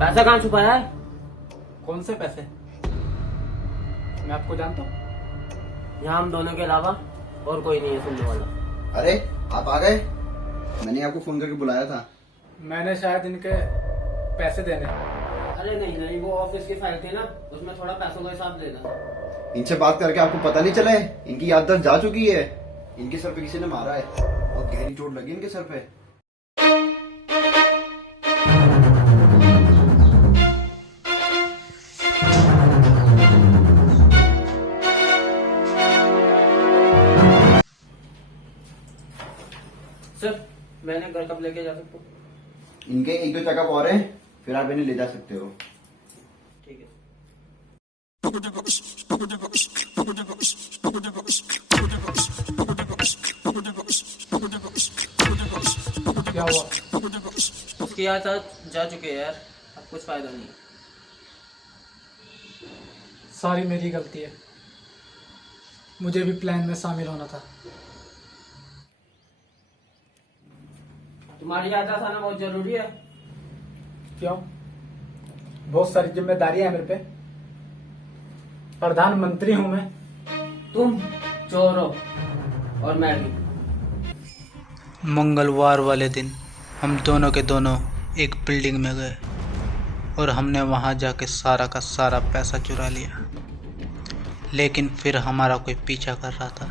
पैसा कहाँ छुपाया है? कौन से पैसे? मैं आपको जानता हूँ। यहाँ हम दोनों के अलावा और कोई नहीं है सुनने वाला। अरे आप आ गए। मैंने आपको फोन करके बुलाया था। मैंने शायद इनके पैसे देने। अरे नहीं नहीं, वो ऑफिस की फाइल थी ना, उसमें थोड़ा पैसों का हिसाब देना। इनसे बात करके आपको पता नहीं चला है इनकी याददाश्त जा चुकी है। इनके सर पे किसी ने मारा है और गहरी चोट लगी इनके सर पे। सर मैंने घर कब लेके जा सकता हूँ? इनके एक दो चेकअप और हैं, फिर आप इन्हें ले जा सकते हो। ठीक है। क्या हुआ? उसकी याददाश्त जा चुकी है यार, अब कुछ फायदा नहीं। सारी मेरी गलती है, मुझे भी प्लान में शामिल होना था। तुम्हारी याददाश्त आना बहुत जरूरी है। क्यों? बहुत सारी जिम्मेदारियां है मेरे पे। प्रधानमंत्री हूं मैं। तुम चोर हो और मैं भी। मंगलवार वाले दिन हम दोनों के दोनों एक बिल्डिंग में गए और हमने वहां जाके सारा का सारा पैसा चुरा लिया। लेकिन फिर हमारा कोई पीछा कर रहा था,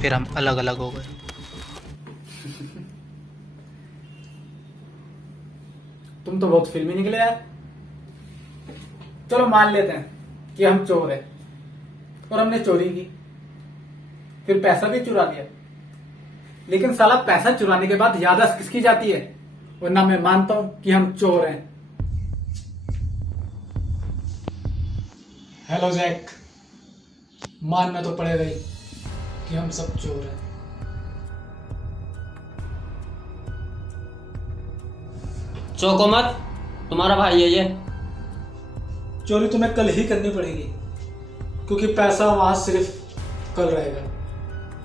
फिर हम अलग अलग हो गए। तुम तो बहुत फिल्मी निकले यार। चलो मान लेते हैं कि हम चोर हैं और हमने चोरी की, फिर पैसा भी चुरा लिया। लेकिन साला पैसा चुराने के बाद याददाश्त किसकी जाती है? वरना मैं मानता हूं कि हम चोर हैं। हेलो जैक, मानना तो पड़ेगा ही कि हम सब चोर हैं। चौको मत, तुम्हारा भाई है ये। चोरी तुम्हें कल ही करनी पड़ेगी, क्योंकि पैसा वहां सिर्फ कल रहेगा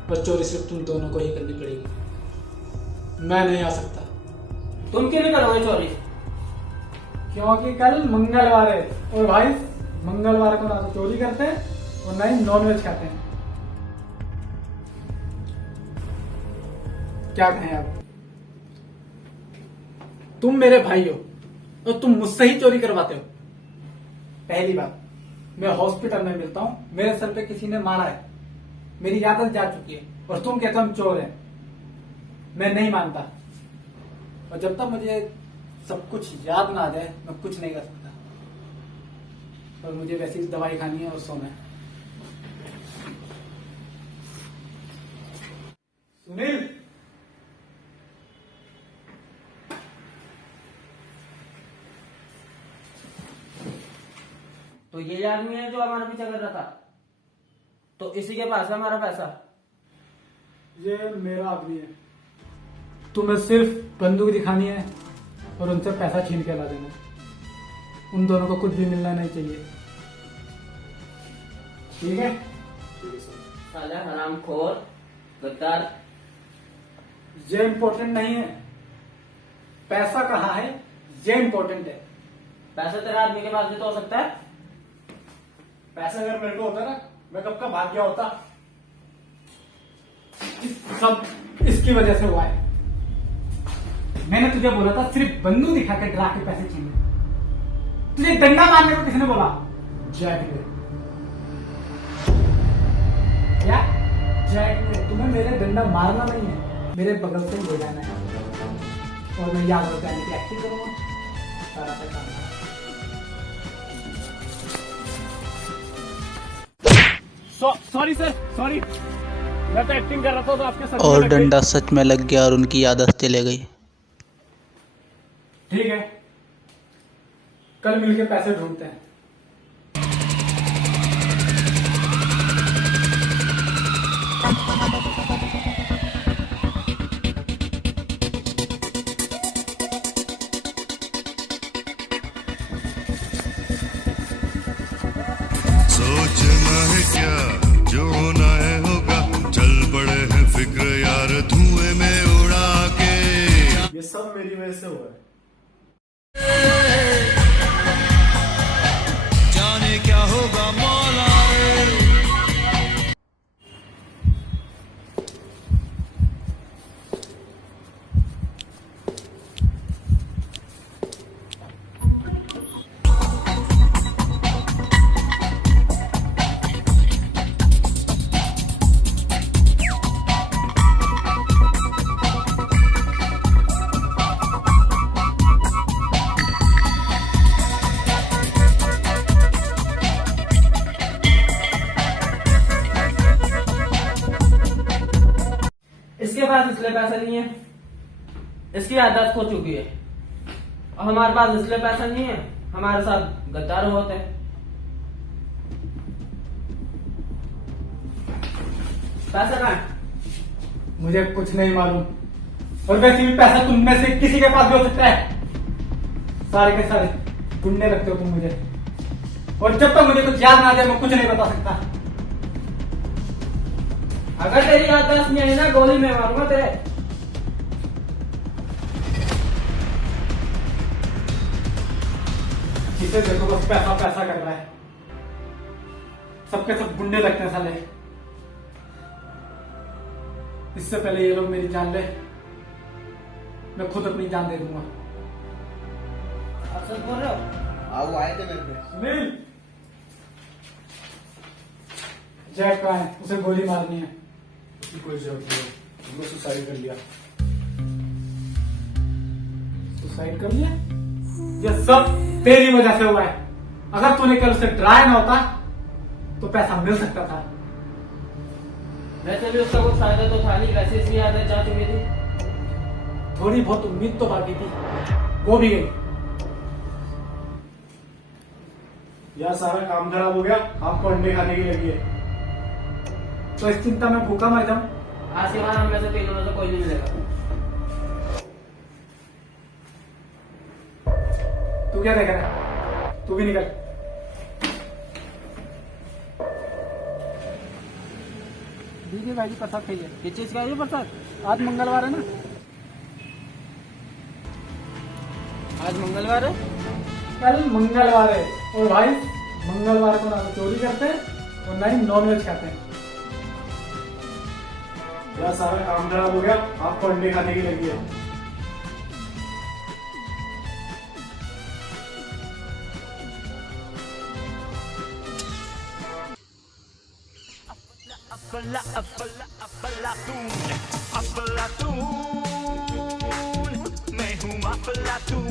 और चोरी सिर्फ तुम दोनों को ही करनी पड़ेगी। मैं नहीं आ सकता। तुम क्यों नहीं करोगे चोरी? क्योंकि कल मंगलवार है और भाई मंगलवार को ना तो चोरी करते हैं और ना ही नॉनवेज खाते हैं। क्या कहें आप? तुम मेरे भाई हो और तुम मुझसे ही चोरी करवाते हो। पहली बात, मैं हॉस्पिटल में मिलता हूं, मेरे सर पे किसी ने मारा है, मेरी याददाश्त जा चुकी है और तुम कहते हो हम चोर हैं। मैं नहीं मानता और जब तक मुझे सब कुछ याद ना आ जाए मैं कुछ नहीं कर सकता। और मुझे वैसी दवाई खानी है और सोना है। सुनील, तो ये आदमी है जो हमारा पीछा कर रहा था, तो इसी के पास है हमारा पैसा। ये मेरा आदमी है। तुम्हें सिर्फ बंदूक दिखानी है और उनसे पैसा छीन के ला देना। उन दोनों को कुछ भी मिलना नहीं चाहिए, ठीक है? साला हरामखोर गद्दार। ये इम्पोर्टेंट नहीं है, पैसा कहाँ है ये इम्पोर्टेंट है। पैसा तेरा आदमी के पास भी तो हो सकता है। पैसा अगर मेरे को होता ना, मैं कब का भाग गया होता। सब इसकी वजह से हुआ है। मैंने तुझे बोला था सिर्फ बंदूक दिखा के डरा के पैसे छीनने। तुझे डंडा मारने को किसने बोला? जैक ने। क्या? जैक ने। तुम्हें मेरे डंडा मारना नहीं है, मेरे बगल से ले जाना है और मैं याद रखने की एक्टिंग करूंगा। सारा पैसा सॉरी सर, सॉरी। मैं तो एक्टिंग कर रहा था तो आपके सर और डंडा सच में लग गया और उनकी याददाश्त चले गई। ठीक है, कल मिलके पैसे ढूंढते हैं। सोचना है क्या, जो होना है होगा। चल पड़े हैं फिक्र यार धुएं में उड़ा के। ये सब मेरी वजह से हुआ है। पैसे नहीं है, इसकी याददाश्त खो चुकी है। और हमारे पास इसलिए पैसा नहीं है, हमारे साथ गद्दार होते हैं। पैसा कहाँ है? मुझे कुछ नहीं मालूम, और वैसे भी पैसा तुम में से किसी के पास भी हो सकता है। सारे के सारे ढूंढने लगते हो तुम मुझे, और जब तक मुझे कुछ याद ना आ जाए मैं कुछ नहीं बता सकता। अगर तेरी याददाश्त नहीं आई ना, गोली में मारूंगा तेरे। जिसे देखो बस पैसा पैसा कर रहा है, सबके सब गुंडे लगते हैं साले। इससे पहले ये लोग मेरी जान ले, मैं खुद अपनी जान दे दूंगा। आप सच बोल रहे हो? वो आए थे मेरे पे। सुनील, जैक कहाँ है? उसे गोली मारनी है। उसकी कोई जरूरत नहीं है, हमने सुसाइड कर लिया। सुसाइड कर लिया? ये सब तेरी वजह से हुआ है। अगर तूने कल उसे डराया ना होता तो पैसा मिल सकता था। वैसे भी उसका कुछ फायदा तो था नहीं, वैसे इसकी आदत जा चुकी थी। थोड़ी बहुत उम्मीद तो बाकी थी, वो भी गई। यार सारा काम खराब हो गया, आपको अंडे खाने की लगी है। तो इस चिंता में भूखा मर जाऊं? आज के बाद हम में से तीनों में से कोई नहीं मिलेगा। तू क्या देख रहा है? तू भी निकल। दीदी भाई जी प्रसाद खाइए। किस चीज का है ये प्रसाद? आज मंगलवार है ना? आज मंगलवार है। कल मंगलवार है, और भाई मंगलवार को ना तो चोरी करते हैं और ना ही नॉनवेज खाते हैं। यार सारा काम खराब हो गया, आपको अंडे खाने की लगी है। मैं हूँ अफलातून,